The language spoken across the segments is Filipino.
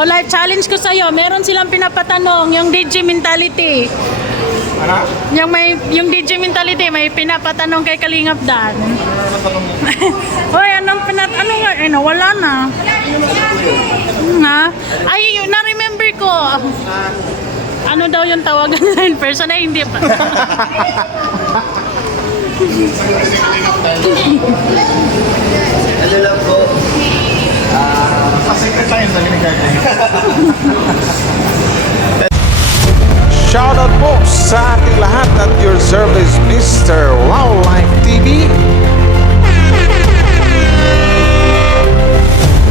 Oh, life challenge ko sa'yo. Meron silang pinapatanong, yung DJ mentality. Ano? Yung DJ mentality, may pinapatanong kay Kalingap Dan. Hoy, ano nga? Eh, wala na. Ha? Ay, na-remember ko. Ano daw yung tawagan line person? Ay, hindi pa. Ano lang po? Sa secret tayo sa ginagawa. Shoutout po sa ating lahat at your service, Mr. Wildlife TV.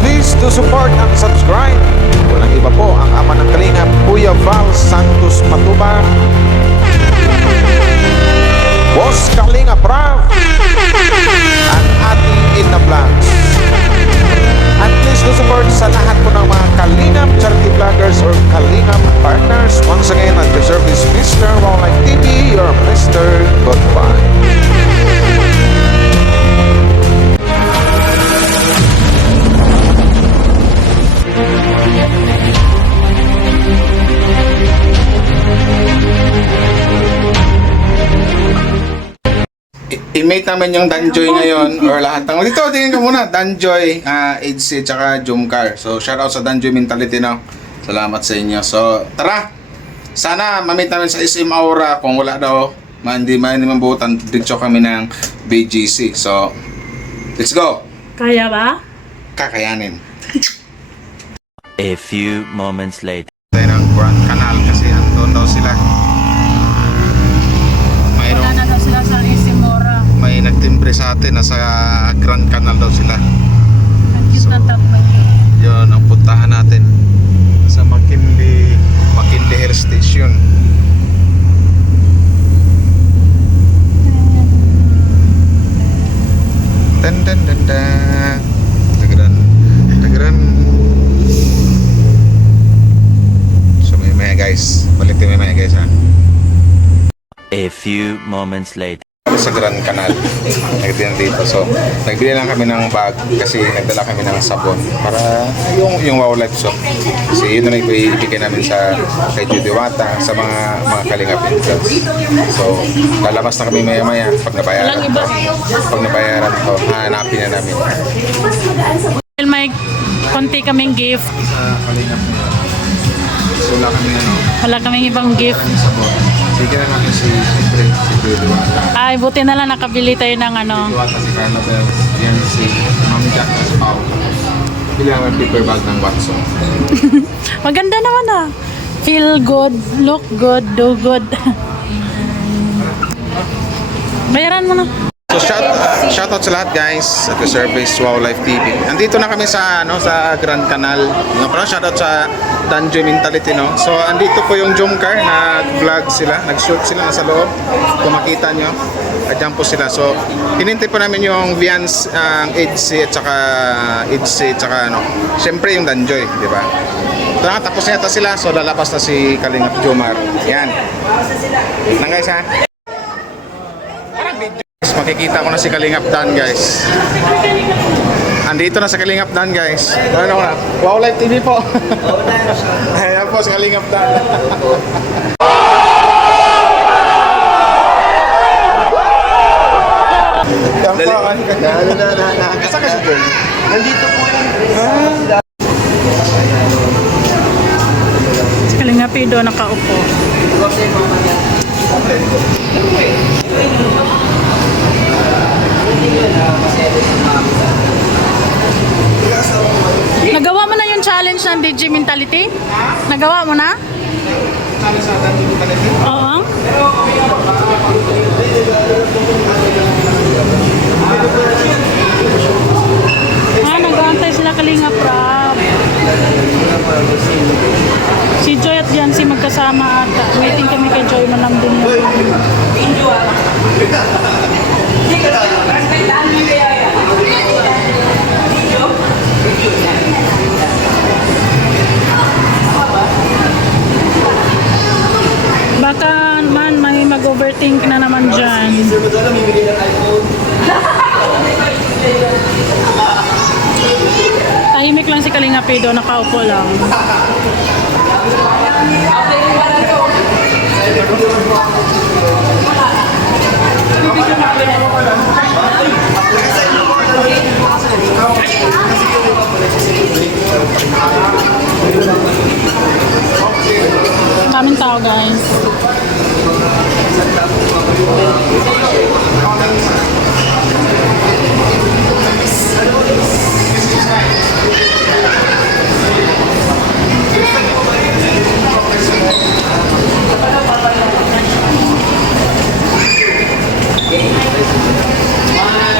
Please do support and subscribe. Walang iba po ang ama ng Kalingap, Kuya Val Santos Matubar, Boss Kalingap Rav, at ating Ina Vlogs. At please do support sa lahat po ng mga Kalingap charity vloggers or Kalingap partners. Once again, at your service, Mr. Wildlife TV, your Mr. Goodbye. I-mate namin yung Danjoy ngayon or lahat ng dito, tingin ka muna Danjoy, HC tsaka Jumcar. So shoutout sa Danjoy Mentality, no. Salamat sa inyo. So tara, sana ma-meet namin sa SM Aura. Kung wala daw, hindi mabutan, dito kami ng BGC. So let's go. Kaya ba? Kakayanin. A few moments later. Tayo ng Grand Canal kasi andun daw sila. Wala na daw sila sa Isimora. May nagtimbre sa atin, nasa Grand Canal daw sila. Ang cute na top ba yun? Yun ang puntahan natin sa McKinley Hill Station. Dan dan dan dan. Tagaran. So may guys, balik tayo may guys ha. A few moments later. Sa Grand Canal. Nagtinan dito. So, nagbili lang kami ng bag kasi nagdala kami ng sabon para yung wildlife soap. Kasi yun na ibigay namin sa kay Judy Wata sa mga Kalingap influence. So, lalabas na kami maya-maya pag nabayaran ko. Pag nabayaran ko, hanapin na namin. May konti kaming gift. Sa Kalingap na yun. So, wala kami Wala kaming ibang gift. sabon. Sige na namin si Judy Wata. Ay, buti na lang nakabili tayo ng ano. Judy Wata, si Carla Bells, yan si Ma'am Jack, si Paolo. Bili ang paper bag ng Watson. Maganda naman ah. Feel good, look good, do good. Bayaran mo na. So shoutout sa lahat guys at the service Wildlife TV. Andito na kami sa sa Grand Canal. Yung pala shoutout sa Danjoy Mentality, no. So andito po yung Jumcar, nag-vlog sila, nag-shoot sila nasa loob. Kung makita nyo, andyan po sila. So hinintay po namin yung Vians ang HC at saka syempre yung Danjoy, di ba? Tapos na yata sila, so lalabas na si Kalingap Jomar. Yan. Lang guys ha. Makikita ko na si Kalingap Dan guys. Andito na sa Kalingap Dan guys. Ano na? Wildlife TV po. Ayan po si Kalingap Dan. Yan po. Saan ka si Joy? Nandito po yan. Si Kalingapido nakaupo. Nagawa mo na yung challenge ng DJ Mentality? Nagawa mo na? Oo. Nag-aantay sila Kalingap Rap. Si Joy at Jancy magkasama ata. Waiting kami kay Joy, manam din yun. Baka man may mag-overthink na naman dyan. Tahimik lang si Kalinga Rapido, nakaupo lang. Daming tao, guys.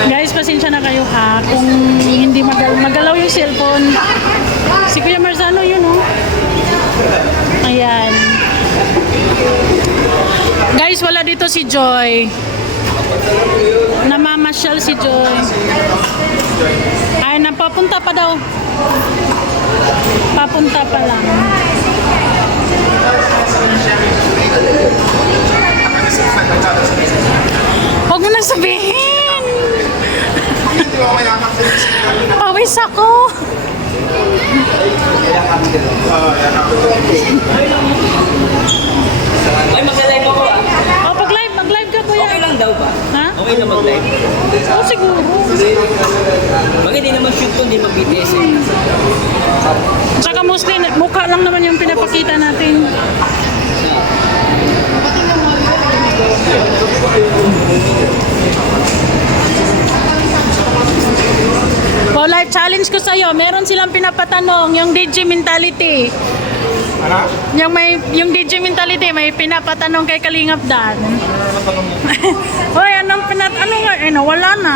Guys, pasensya na kayo ha kung hindi magalaw yung cellphone. Si Kuya Marzano yun, oh. Ayan. Guys, wala dito si Joy. Namamasyal si Joy. Ay, napapunta pa daw. Papunta pa lang. Huwag mo na sabihin. Pawis ako. Ay, mag-live ako ah. Oh, mag-live ka, Kuya. Okay lang daw ba? Ha? Okay na mag-live. Oh, siguro. Pag hindi naman shoot ko, hindi mag-BTS eh. Saka mostly, mukha lang naman yung pinapakita natin. Oh, life challenge ko sa'yo. Meron silang pinapatanong, yung DJ mentality. Yung DJ mentality, may pinapatanong kay Kalingap Dan. Hoy, ano nga, wala na.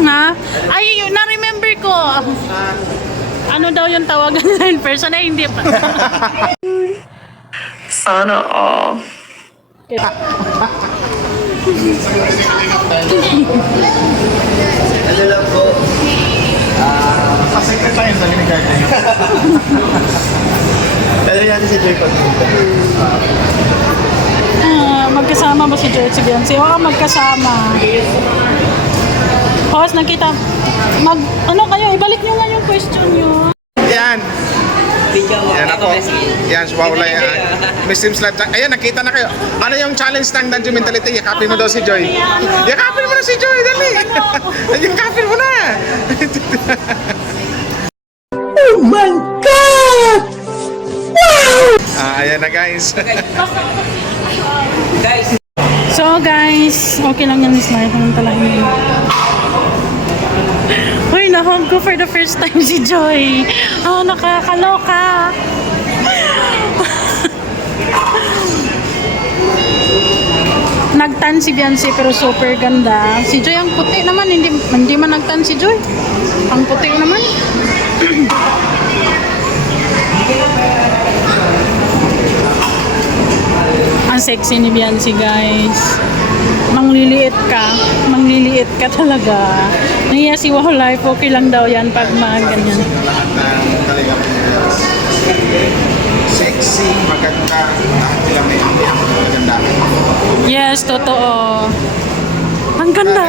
Ha? Ay, na-remember ko. Ano daw yung tawagan nila in person? Ay, hindi pa. Sana all. Ano lang po? Ano natin si Joy pag Magkasama ba si Joy at si Beyonce? Oo, magkasama. Host, nakita. Ano kayo? Ibalik nyo nga yung question nyo. Yan. video mo. Yan ako. Kasi, Yan, wow, Miss Sims Live. Ayan, nakita na kayo. Ano yung challenge ng Danjo Mentality? Yakapin mo daw si Joy. Yakapin mo na si Joy, dali. Yakapin mo na. Oh my God! Ayan na guys. guys, So guys, okay lang yan, Miss Live. Anong talahin mo? Uy, nahog ko for the first time si Joy. Oh, nakakaloka. Nagtan si Beyonce pero super ganda. Si Joy ang puti naman, hindi man nagtan si Joy. Ang puti naman. Ang sexy ni Beyonce, guys. Mangliliit ka talaga. Nahiya si Wow Life, okay lang daw yan pag ganyan. Lahat ng talagang sexy, maganda, lahat sila may maganda. Yes, totoo. Ang ganda.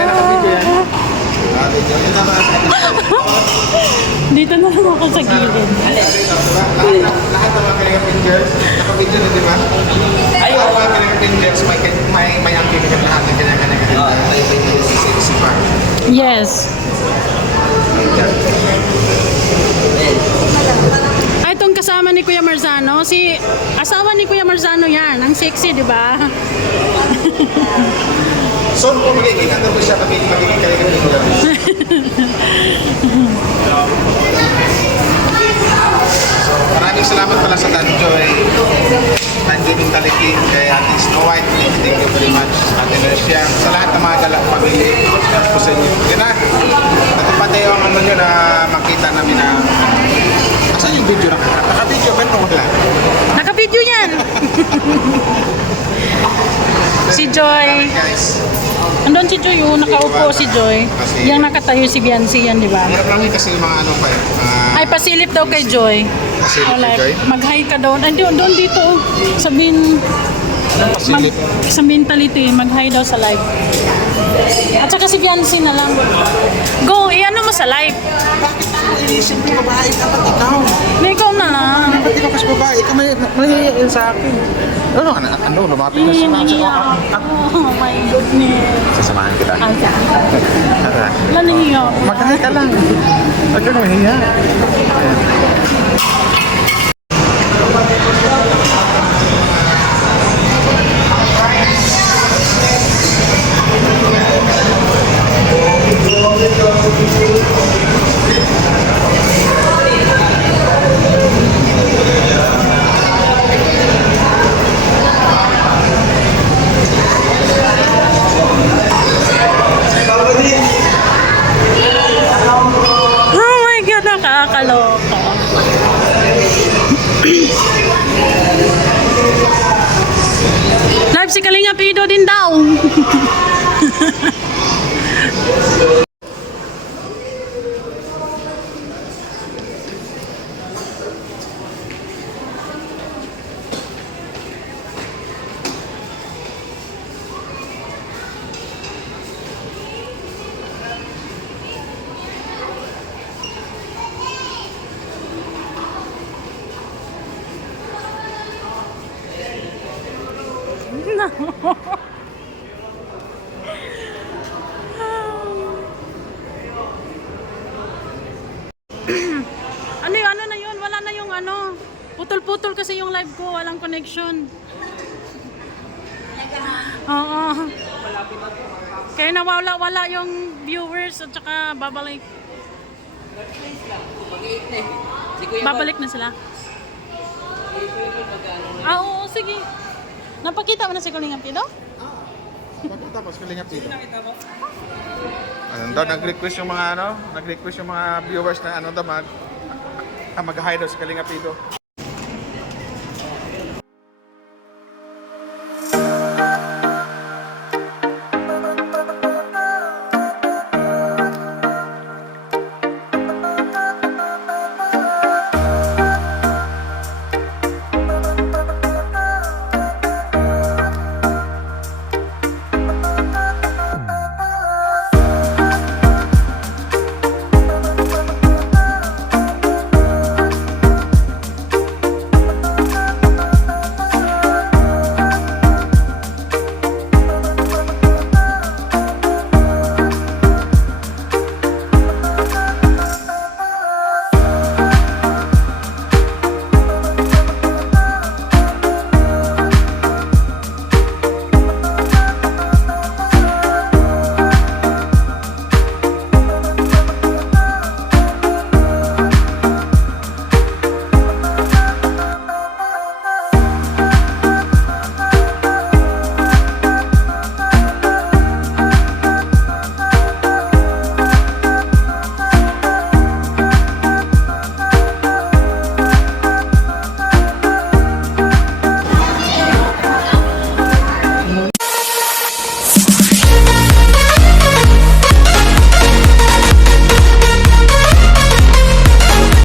Dito na lang ako sa gilid. Lahat ng mga kanilang pictures, naka-video na, di ba? Ayun. Lahat ng mga kanilang pictures, may angking ka lahat ng kanya-kanya. May sexy pa. Yes. Ay, itong kasama ni Kuya Marzano, si asawa ni Kuya Marzano yan. Ang sexy, di ba? So, kung magiging ano po siya, magiging kanilang pictures. Maraming salamat pala sa Danjoy Mentality kay Ate Snow White. Thank you very much. Ate Mercia. Sa lahat ng mga galak pamilya po sa inyo. Yun na. Natupad tayo ang ano nyo na makita namin na asan yung video na? Naka-video ba? Wala. Naka-video yan. Si Joy. Guys, Andun si Joy, nakaupo si Joy. Yang nakatayo si Beyonce yan, di ba? hirap lang yun kasi yung mga ano pa eh. Ay, pasilip daw kay Joy. Pasilip Oh, kay like, Joy? mag-hi ka daw. Ay, doon dito. Sabihin, Pasilip. sa mentality, mag-hi daw sa live. At saka si Beyonce na lang. Go, i-ano mo sa live. Siyempre babae ka, ba't ikaw? Hindi, ikaw na lang. Ba't ikaw kasi babae ka, may mahihiyain sa akin. Ano, lumapit na siya. Oh my goodness. Sasamahan kita. Asa? Tara. Wala nahiya. Magkahay ka lang. Huwag ka na mahiya. Oh my God, nakakaloka. Live si Kalinga Pido din daw. Ano na yun? Wala na yung ano. Putol-putol kasi yung live ko. Walang connection. Oo. Kaya nawala yung viewers at saka babalik. Babalik na sila. Oo, sige. Napakita mo na si Kalinga Pido? Tapos Kalingap dito. Ano daw, nag-request yung mga nag-request yung mga viewers na mag-hi daw sa Kalingap dito.